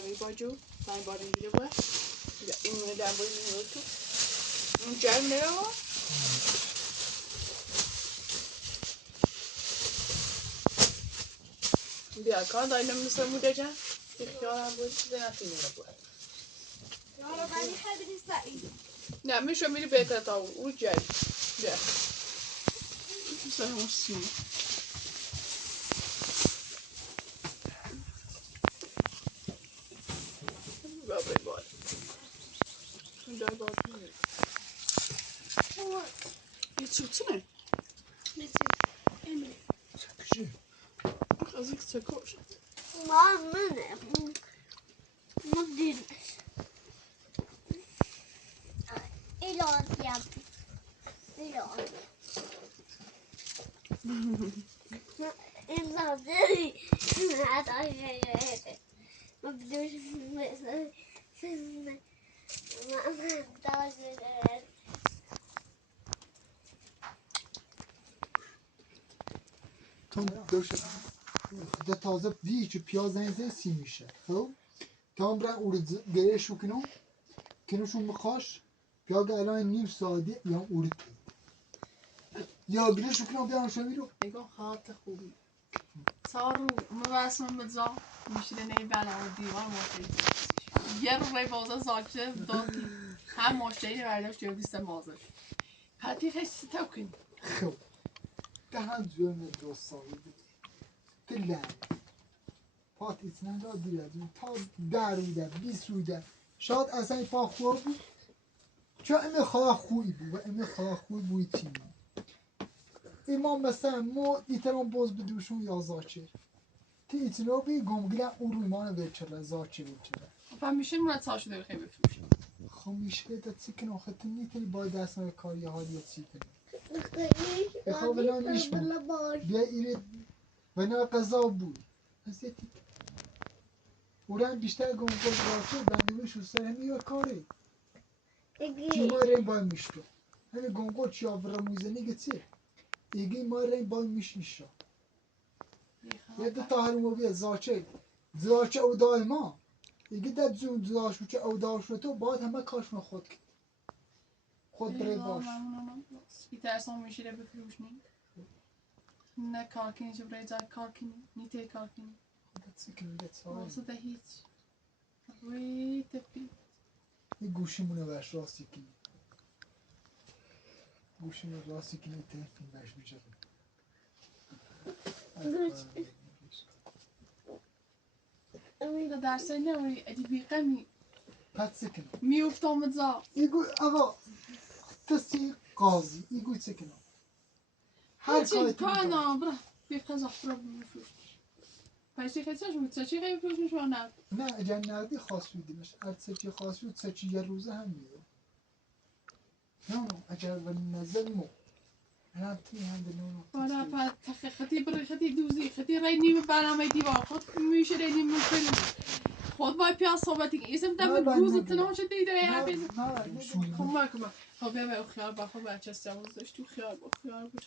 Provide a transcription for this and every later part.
نمی باجو تای بار اینجوری بود این میدم بود این تو این جای میره بیا کار دایم مثل موده جان خیالم بود چیزی نتونی نبود یارو ولی خیلی سعید نه میشه میری بهتر تا اون جای بیا مثل همون سیم بابای باد جای باد میره یه چوتونه Emre. Sakıcı. Azıcık çakır. Mamma ne? Bu değil. İlan yaptı. İlan. İlan değil. Hatta şey. Ma biliyorsun mesela. Mamma daha güzel. Tam döşe. Da taze bir içi piyaz enze simişe. Tamam. Tam ben urdu gereşu kino. Kino şu mıkaş. Piyaz elay nیم saadi ya urdu. Ya gereşu kino bir an şamiro. نگاه خاط خوبی سارو مبسم مزا میشینه نمیبرم و دیوار ماشایی یه رو بای بازا زاکه دادی هم ماشایی رو برداشت جلو دیست مازش پتی خیلی تا کن خب. دهن جون دوستانی بود. دلم. پات ایتنان را دیرد. تا درویده. بیسویده. شاید اصلا این پا خوب بود. چون امی خواه خوبی بود. و امی خواه خوبی بود تیمی. ایمان مثلا ما ایتران باز بدوشون یا زاچه. تی ایتران بی گمگیلن اون روی مانه ویچره زاچه ویچره. و میشه مرد سال شده بخیلی بفروشیم خب میشه تا چیکن آخه تو نیتری باید دستان کاری حالی چیکن. خب الان ایش بود. بیا ایره و نه قضا بود. ازیتی. اوران بیشتر گمگل زاچه بندیمش رو سر همی یا کاری. چی ما رین بای میشتو. همی گمگل چی آورا موزنی گچه. ایگی ما رین بای میشیشا. یه دو تا هرمو بیاد زاچه او دایما دیگه داد زون زاشو چه او داشو تو باید همه کارشون خود کرد خود بره باش بیترسان میشه بفروشنی نه کار کنی چه برای جای کار کنی نیته کار کنی واسه ده هیچ وی تپی این گوشیمونه برش راستی کنی گوشیمون راستی کنی تلفین برش میشه امیده درسه نوری ادی بیقمی پت سکنم میوفتم ازا ایگو آقا تسی قاضی ایگو سکنم هر کاری تو کار میکنم نام برا بیقضا برا بفروش پیسی خیلی سش بود سچی خیلی بفروش میشون نه نه اگر نردی خواست شدیمش هر سچی خواست شد سچی یه روزه هم میده نه اگر ولی نظر مو الان توی هم به نونو بالا پا خطی بری خطی دوزی خطی رای نیم برنامه دیوار خود میشه رای نیم فیلم خود باید پیاز صحبتی که اسم دم گوز تنها شده ایده یا بیز کم کم خب بیا خیال با خود بچه استعمال داشت تو خیال با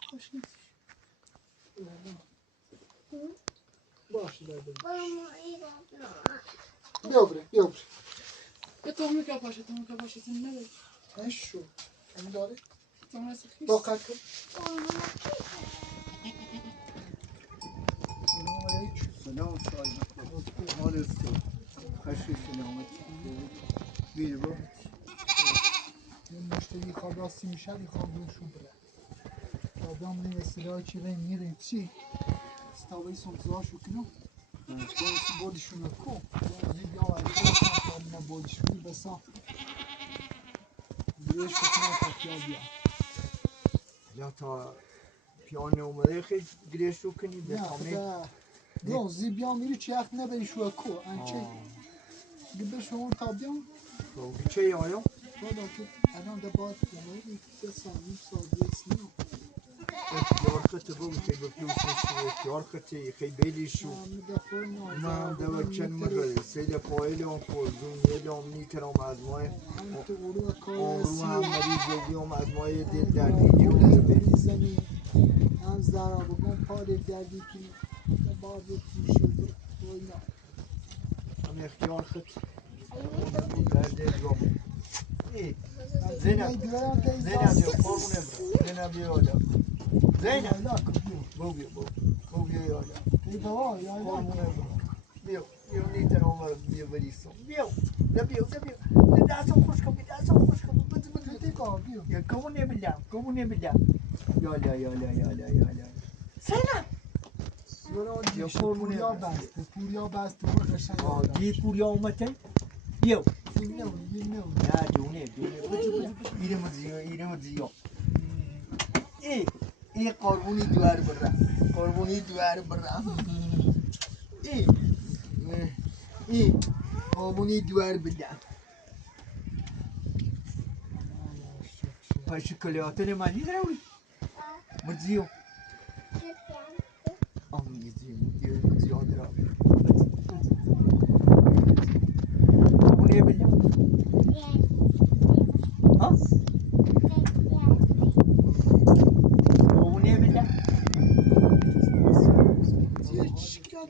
خوش نیست باشه داده بیا بره به تو میگه باشه تو نمیدونی اشو همین داره تو مثل خیس با قد کن سلام علیکم سلام صاحب حال است خشی سلامتی بیر با این مشتری خواب راستی میشه دی خواب روشون بره آدم نیستیرای چی رای میره چی استاوی سمزاشو کنو کنسی بودشون کو بازی بیا ولی ما بودشون بسا بیش کنه تا بیا یا تا پیان اومده خیلی گریشو کنی به تامه نه زیبیا میری چی وقت نبری شو کو انچه گبه شما تا بیام خب چه آیا خدا که الان ده باید کنه یه سالی سنو اختیار خط بود خیلی بپیوش نیستی اختیار خطی خیلی بیلیشو من دو چند مره سیل فایل اون کردون یه دامنی کرام از مای آمرو هم مریض بیام از مای دل دردی گیرون بریزنی هم زرا بگم پاره دردی کنی ده باید بپوشی و اینا اختیار خط درده جواب زینب قربونه برم زینب یالا زینب بو بیا یالا قربونه برم بیا نیتر آمد بیا بریسم بیا بیا دستم خوش کن بیا کمونه بلم یالا زینب پوریا بسته و قشنگ گیر پوریا اومده بیا نه دونه ایرم زیو ای قربونی دوار برم ای قربونی دوار بدم پای شکلاتن مالی دراوی مزیو مزیو دراوی قربونی بدم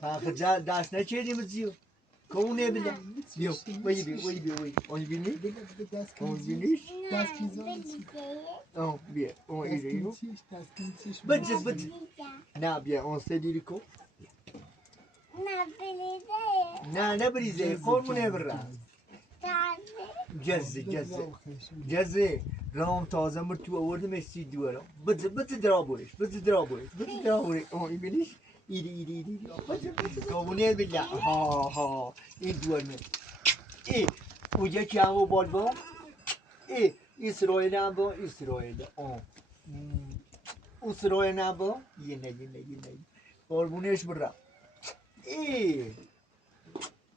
ها خجال داس نچیدی مزیو کونه بله بیو وی اون بینی دست پیزا آه بیا اون ایرینو دست بد نه بیا اون سدیری کو نه بریزه قربونه برا جزه رام تازه مرتو آوردم سی دوارا بد درابورش اون بینیش ایری قربونه بله ها این دوار من اوجا که همو بال با İsrail ne bu? İsrail. İsrail ne bu? Yine. Korbuneş bura.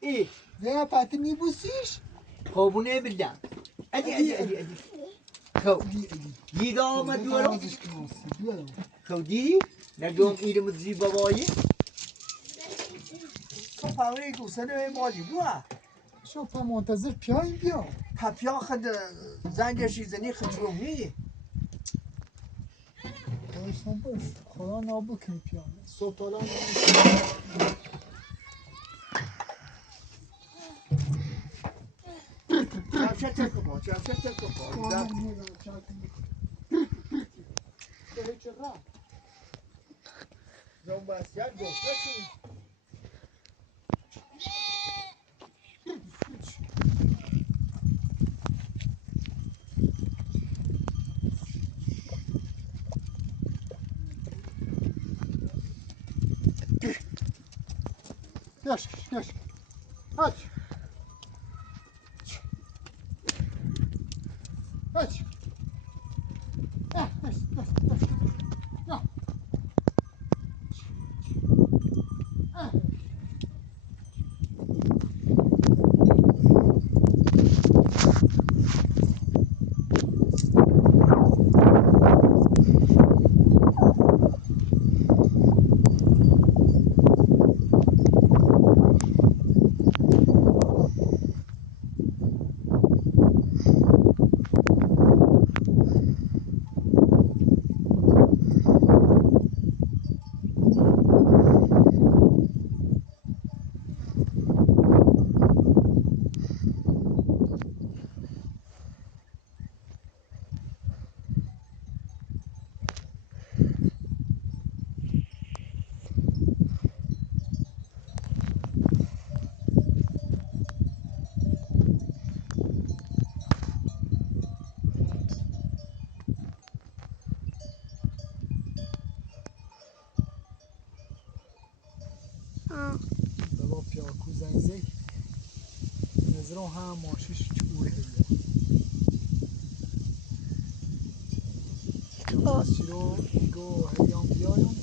İyi. Ne yapatı mi bu siş? Korbune bilden. Hadi. Kav. Yedi ama diyorum. Kav di. Ne diyorum irimizi babayı? Kapağını kusana mali bu ha. شو منتظر پیایی بیا پپیا خد زنگشی زنی خجرومی داشتم باش خدا نابو کنی پیایی صبح تالا چه تکو زنباسیت گفته شون Yaş. Aç. بابا پیاکو زنزی نظرم هم ماشیش چوره هیه چی رو ایگو هیام بیایم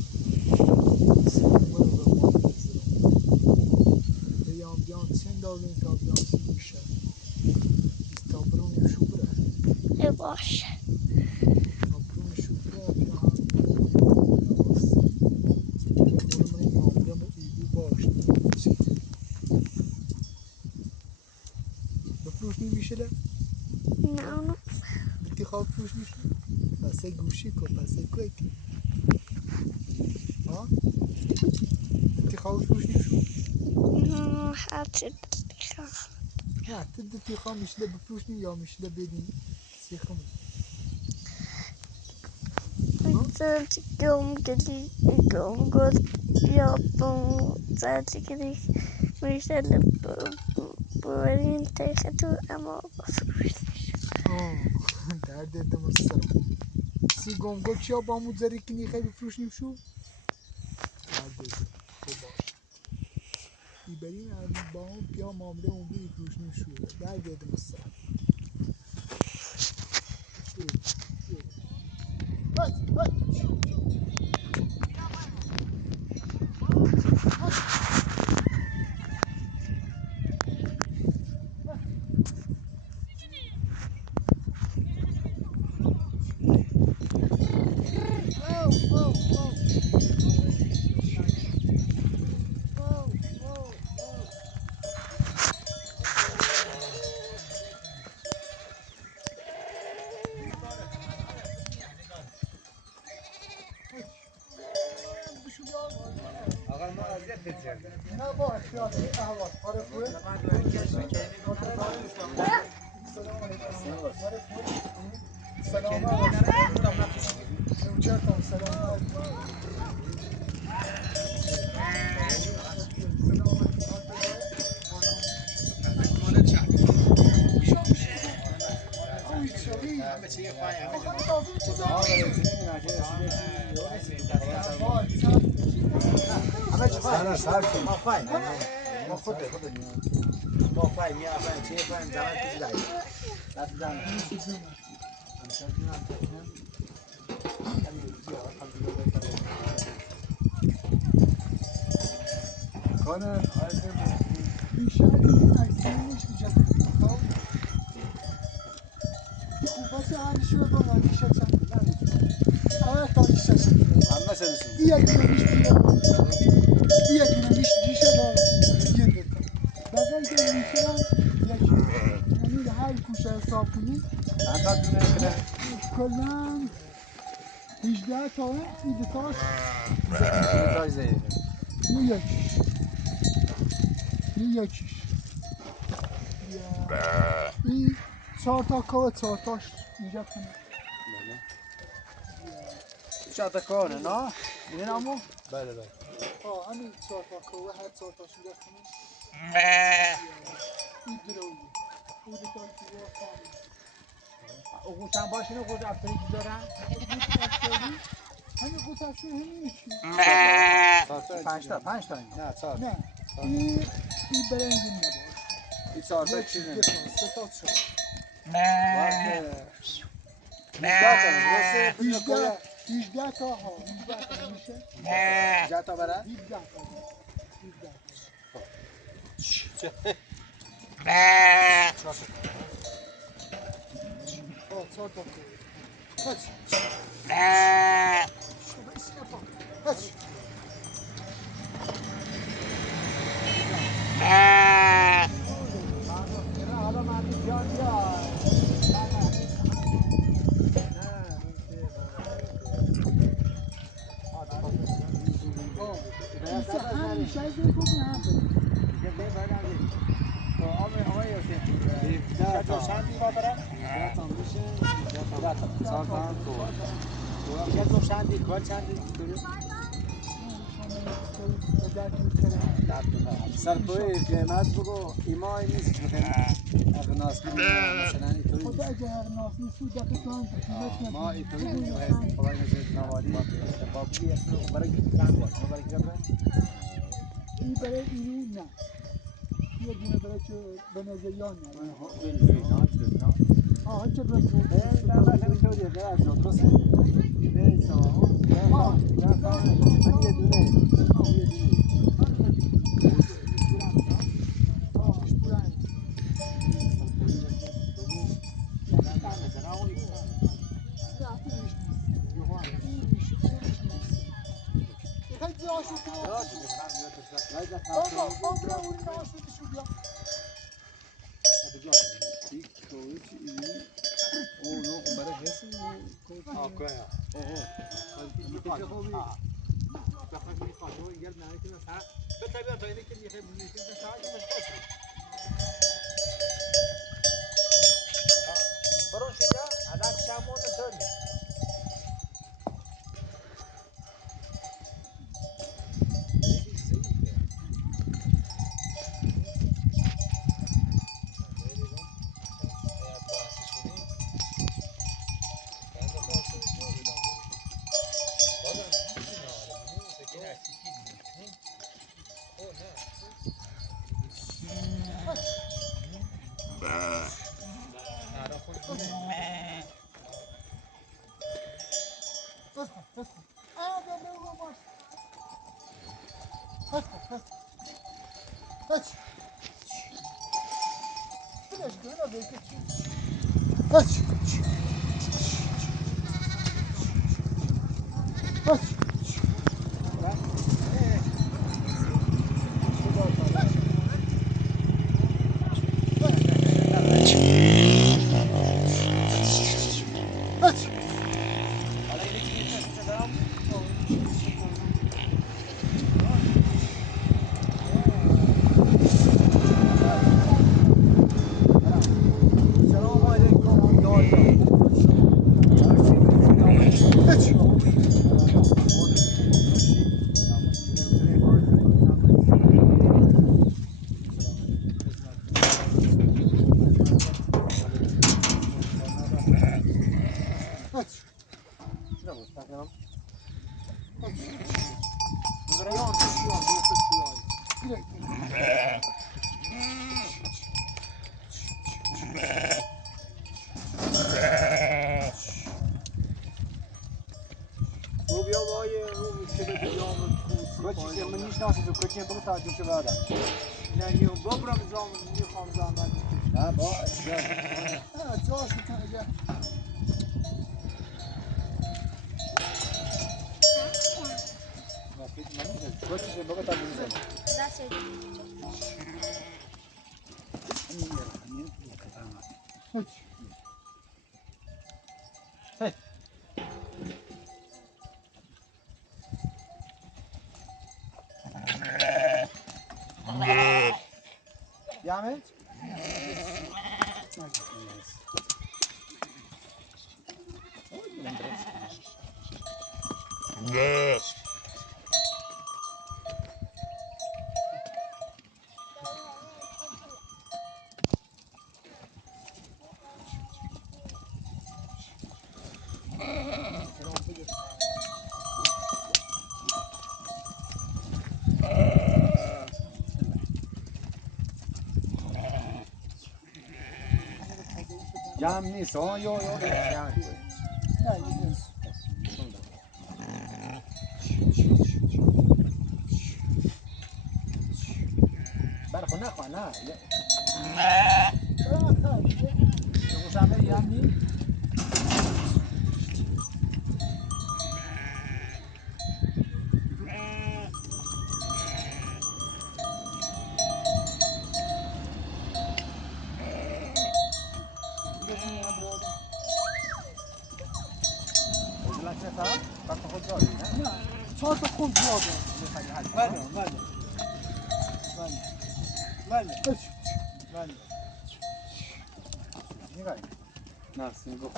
هیام بیان چند داغین تا بیان سی میشه تا برون شو بره باش تا برون شو بره پیان من معاملم و ایگو باش بفروش میشه له؟ نه بتی خواب فروش میشه؟ پسه گوشی کن پسه کوک ها؟ بتی خواب فروش میشه؟ هرچی نه تدفی خواهم میشله بفروشنی یا میشله بدین سیخم گل یا زدگیری میشه برین تیختو اما درد دم السلام سی گل چیا با موزری کنی خیلی بفروشنیم شو درد دم خب باش بریم با اون پیا معامله اون بری بفروشنیم شو درد دم السلام نه با اختیار احوال آره خوبه سلام علیکم سلام علیکم سلام سلام سلام ما فاهم ما خود ما فاهم يا فاهم شيء فاهم زمان تزعل لا تزعل کانال بیشتر عکسیش میشه خوبه که هر شو با من میشه چند آره تا میشه همه سرسون یک میشه با یه بعدن که میشن یعنی هر کوچه حساب کنی کلن 18 تا ایده تاش یکیش این 4 تا کار 4 تاش اینجا کنه 4 تا کاره نه این همون بله بله همین 4 تا کار هر 4 تاش اینجا کنه این درویی اون تا کیلو خامه او چند باشینه خود افتری دارن همین خود افشون همین چی 5 تا نه 4 نه این برنگی نباش این 4 تا چی نه 3 تا 4 18 تا ها 18 تا میشه 18 تا برای 17 تا 4 تا هاç شو بس yapma هاç سرپوی قیمت بگو ایمای نیست اگر ناس مثلا اینطوری خدا اگر ناس نیست دقیقاً ما اینطوری هستیم خدای نجات نوالی بابی برای چند بار ما برای چند این برای اینو نه یه دونه برای که به نظریان نه ها چه برای هات هات بلاش كده بيك هات هات يعمل جمع نیست ها یا جمع برای خود نخواه نه چهار تا خوب زیاده نه سنگو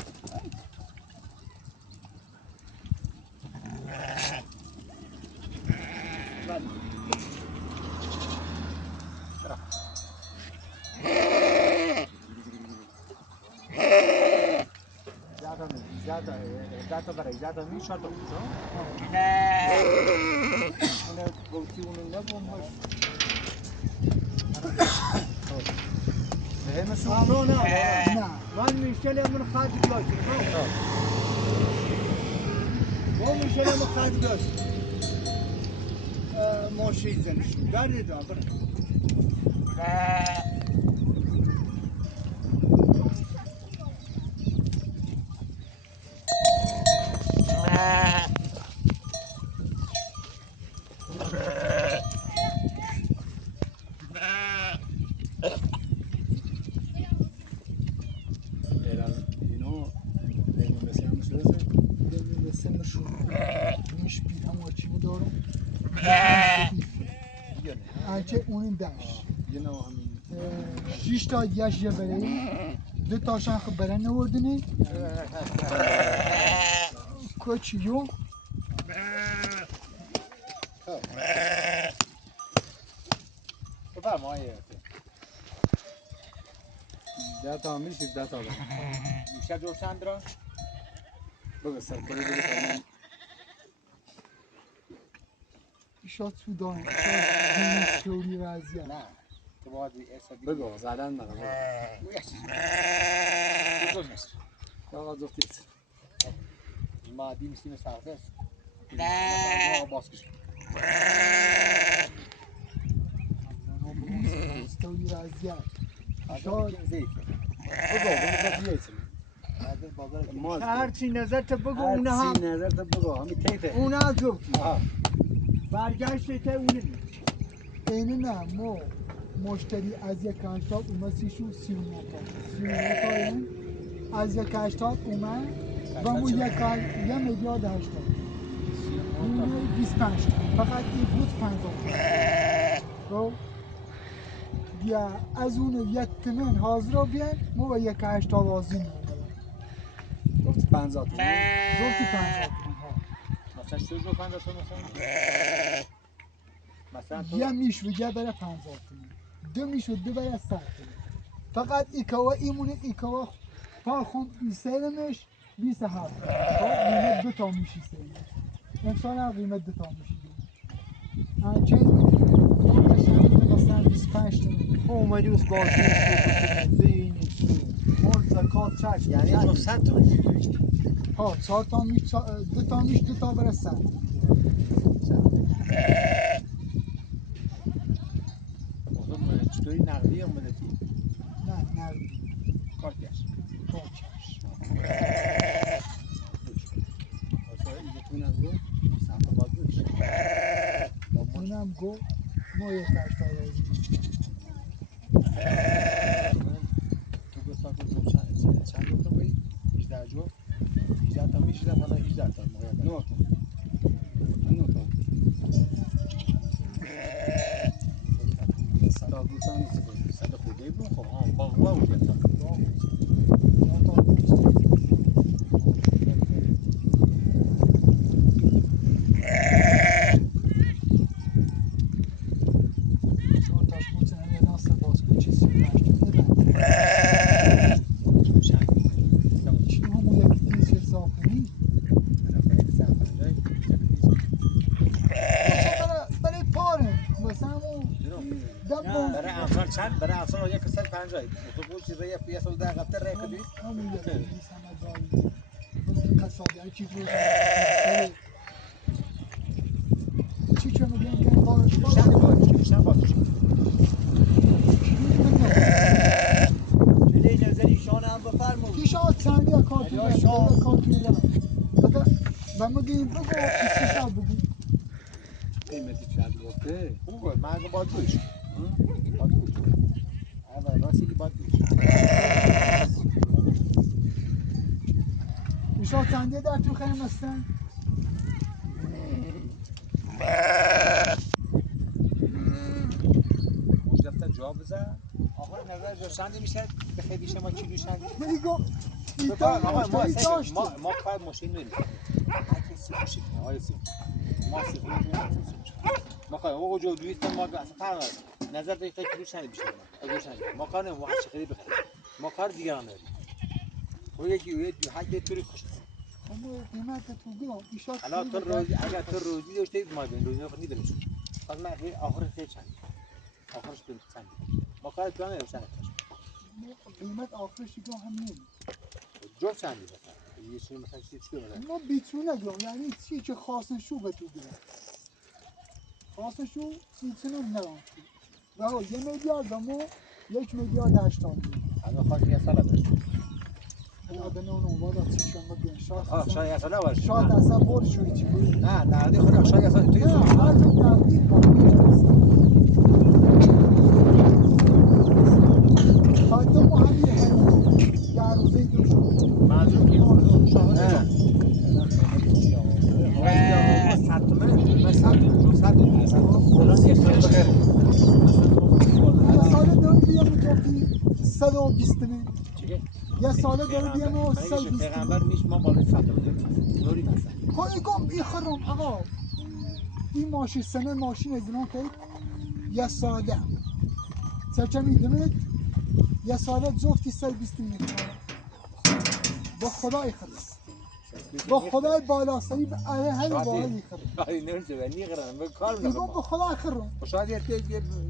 زیاده برای زیاده میشه تو اون گوشی اون نبود نه من میشله من خرج بیاد با میشله من خرج بیاد ماشین زنشون در دیدم که اونی داشت شیش تا دیگه یه برای دو تاشان خب برای نوردنی کوچیو بفرم آیه ده تا میشه ده تا میشه جور سندرا بگو سرکاری بگو شاید سودان شاید سوری وضعیت نه تو باید بگو زدن من بگو نیست آقا زفتید ما دیم سیم سرده است باز کش گرد آدم که زیفه بگو بگو هر چی نظر تو بگو اونه هم نظر تو بگو همین تیته اونه هم جفتی برگشت تا اونه اینه نه ما مشتری از یک هشتاد اومد سیشو 39 تا این از یک هشتاد اومد و مو یک میلیارد 80 اونه 25 فقط این بود 50 یا از اون یک تمن حاضر بیان ما با یک 80 آزین گفت 50 گفتی 50 مثلا شو جو 50 مثلا تو یا میشو یا برای 50 دو میشو دو برای 100 فقط ایکوا ایمونه ایکوا پاخون سیرمش 27 قیمت دو تا میشی سیرمش امسال هم قیمت دو تا میشی چه مثلا 25 تا اومدی از بازی زینی مال زکات چش یعنی 900 تا ها 4 تا میش دو تا میش دو تا برای 100 چطوری نقدی اومده تی نه نقدی کارت گشت اونم گو ما یک 80 تو به ساعت چند گفتم بایی 18 جو 18 تا میشه 18 تا 18 تا 9 تا 9 تا صدا گوشم صدا خوده بود خب ها باغ بود چند برای افسان یک 150 اتوبوس چیزایی یه سال ده قبل رکدی همون یک قصابی چی رو چی چه میگن که جلی نظری شانه هم بفرمون پیشات چندی کارتی را کارتی را و مگه بگو چی شد بگو قیمتی چند گفته خوبه من باید گوش باید گوش اول راستی باید گوش پیشات چندی در تو خیلی مستن مجدد جواب بزن آقا نظر جو چندی میشه به خیلی شما کیلو چندی میگو آقا ما فقط ماشین میریم هر کسی خوشه آقا سی ما سی ما کار او جو 200 ما اصلا فرق نداره نظر به کیلو چندی میشه ما کار نمو هر چی خیلی بخیر ما کار دیگران نداریم خب یکی هر کی توری خوشه اما قیمت تو گفتم پیشات الان تو روزی اگر تو روزی داشتی ما بین روزی خود نمیدونیم پس من آخرش چند آخرش به چند ما کار تو نداریم چند قیمت آخرش دیگه هم نمی جو چندی مثلا یه چیزی مثلا چی مثلا ما بیتونه گفتم یعنی چی که خاصشو به تو گفتم خاصشو چیزی نمیدونم و 1 میلیارد و ما 1 میلیارد 80 الان خواهد یه ساله باشه آدم اون والا چی شما بگین آه شاید یه ساله باشه شاید اصلا برد شوی چی بود نه نقدی خدا شاید یه ساله توی نه هر جو نقدی حتی ما همین هرون در روزه دو شد منظور که ما شاهده نه صد تومن من صد تومن 100 فلان یه سال بخیر یه سال دارم بیام میگفتی 120 تومن چیه یه سال داره بیام و 120 پیغمبر میش ما بالای 100 تومن نوری مثلا خواهی گم ای خرم آقا این ماشین سنه ماشین ازنان که یه ساله سرچه میدونید یه ساله زفتی 120 تومن با خدای خرم با خدای بالا سری به هر واحدی خرم آره نمیشه نیغرم به کار میگم با خدای خرم شاید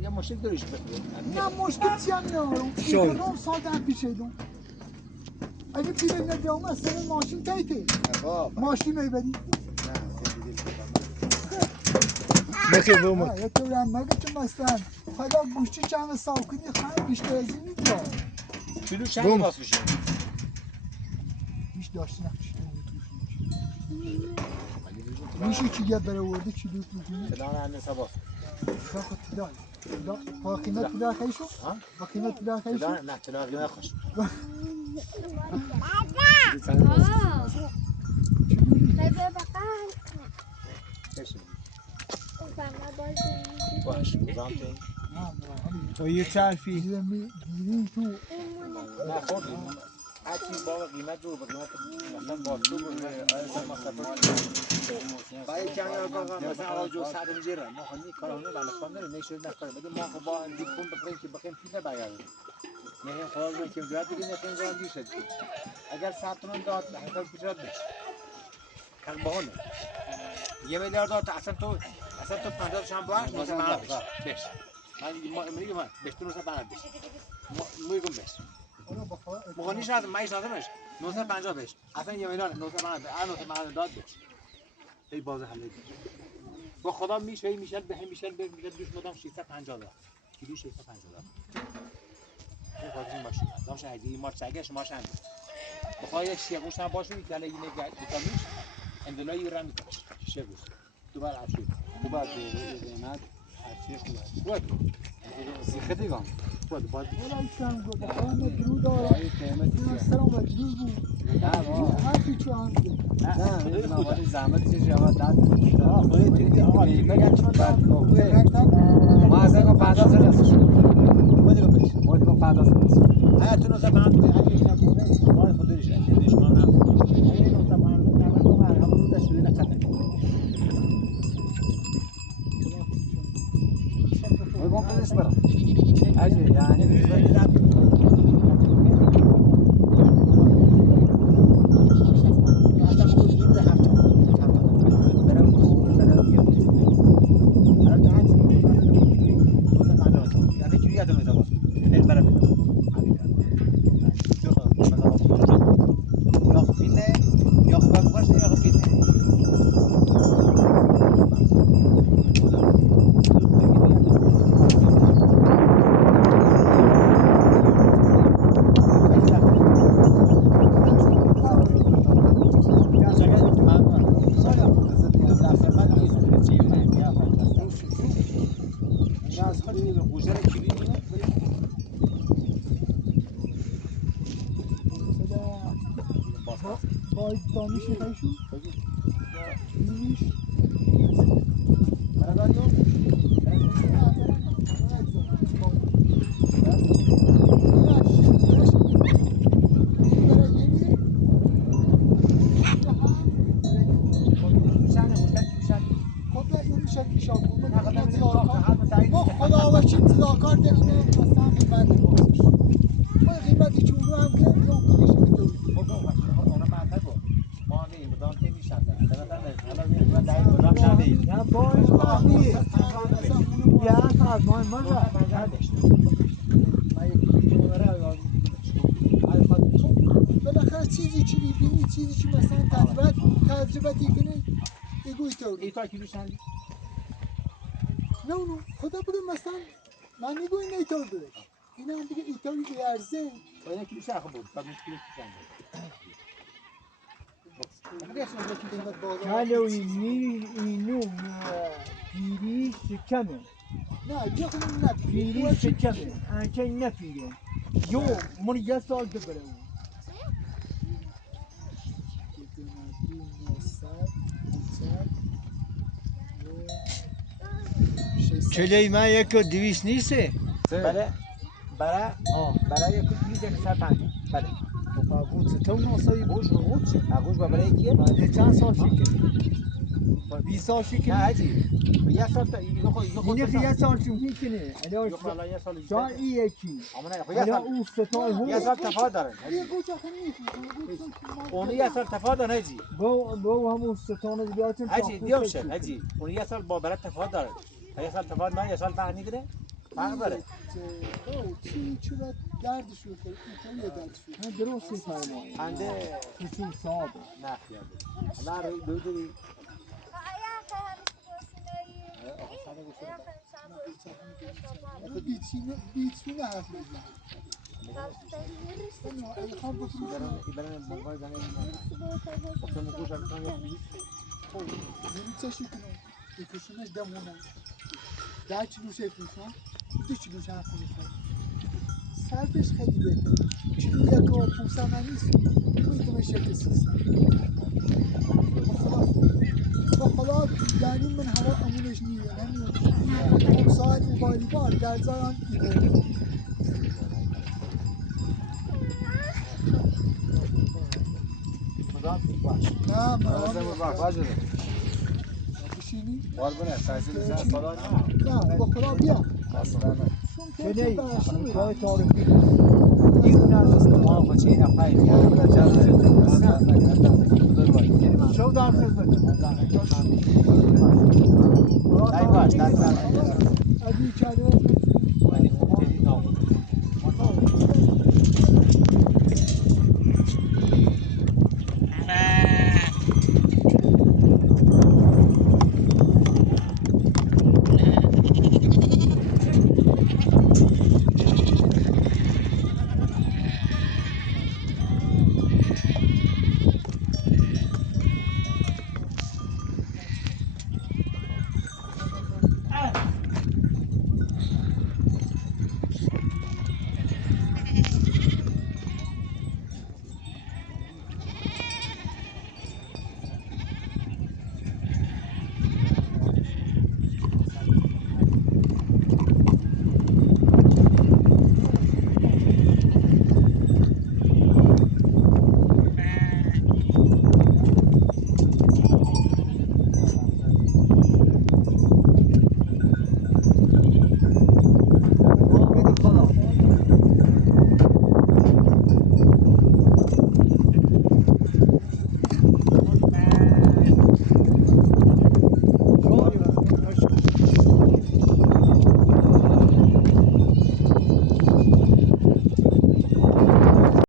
یه مشکل داریش بخیر نه مشکل چی هم ندارم خرم ساده هم پیش ایدون اگه پیره ندارم اصلا ماشین تایته ماشین میبری نخیر بوم یا تو رم مگه تو مثلا خدا گوشتی چند سال کنی خیلی بیشتر از این نیست کیلو چند واسه میشه هیچ داشتی نخشی میشه چی گه بره ورده کیلو تو کنی فلان هم نسباس تا خود تدای با قیمت تدای خیلی شو؟ با قیمت تدای خیلی شو؟ نه فلان قیمت خوش باش بزن تو یه چرفی دیرین تو نه خوردیم هر چی با قیمت رو به قیمت مثلا با تو آیا مصرف برای کمی آقا مثلا آقا جو ساعت میجره ما خودی کارونه بنده خانه نمیشه نکنه بده ما خب با دیپون بخوریم که بخیم پول نبرگردیم نه خدا بگم که جواد دیگه نخیم زان دیشه اگر ساعت تومن داد به حساب کجات بشه کل بهونه 1 میلیارد داد اصلا تو 50 شام باش مثلا بش من میگم بش تو مثلا بلد بش میگم بش مغنیش لازم مایش لازمش 950 بش اصلا 1 میلیون 950 داد بش ای باز حل با خدا میشه به دوش مدام 650 داد کیلو 650 داد این خاطر ماشین داشت هدیه مارچ اگه شما شند بخوای شیگوش هم باشه که اینه گفتمش اندلای رم شیگوش دوباره عشق خوبه قیمت عشق خوبه سیخه دیگه خود باید ولی کم گفت بخوام درو داره این سلام و درو بود حرفی چو هم نه خدا خود زحمت چه جواب داد خودت دیدی آقا میگن چون بعد ما از اون 50 سال هستش ما دیگه 50 سال هست حیاتون رو زبان اگه اینا بوده ما خودش نشکان هم اگه اینو زبان رو نمیدونم تو همون رو داشته نکنه ما کنش برام اجي يعني بالنسبه لي لا باید دامیشه خیشو نیمیش خدا وکیل تداکار داریم مثلا قیمت بازش ما قیمتی چون رو هم که رو کنیش بدون اونا من نگو ما نیم بدان که میشن حالا دایم بدان شدی نه باش باقی یه از ما مزه بالاخره چیزی چی میبینی چیزی چی مثلا تجربه دیگه بگوی تو ایتا کیلو شدی نه خدا بگه مثلا من میگوی نیتور بده این هم دیگه ایتاری بیارزه و کیلو شد خب بود بعد کیلو کلوی اینو پیری شکمه نه یه خودم نه پیری شکمه انچه نپیره یو من یه سال ببره کلی من یک 200 نیسته برای یک کیلو 150 بله گوت تو ناسایی گوش گوش برای کیه بعد چند سال شکلی 20 سال شکلی نه عجیب یه سال تا اینو اینه که یه سال چون میکنه حالا یه سال شاید این یکی یه حالا سال اون ستای هم یه سال تفاوت داره اون یه سال تفاوت داره حاجی با همون ستان دیگه چون حاجی دیوشه حاجی اون یه سال با برات تفاوت داره یه سال تفاوت نه یه سال فرق میکنه فرق داره چی باید دردش بکنه این دردش بکنه درستی فرمایی انده خصوص صاحبه نه خیال الله رو دو بیتونه حرف بزن چشی کنم بکشونش دمونه 10 کیلوش میشن 2 کیلوش هم کنه سرش خیلی بهتره کیلو یک و 500 نیست میتونه شکل 300 خدا یعنی من هوا امونش نیه نمیدونم ساعت مبالی بار در زاران ایده نه من بشینی؟ قربونه سایزی بزن سالا نه با خدا بیا چه نی؟ راه تاریخی این نرسست ما بچه این اپای شو دار خدمت دای باش دست ادی چادر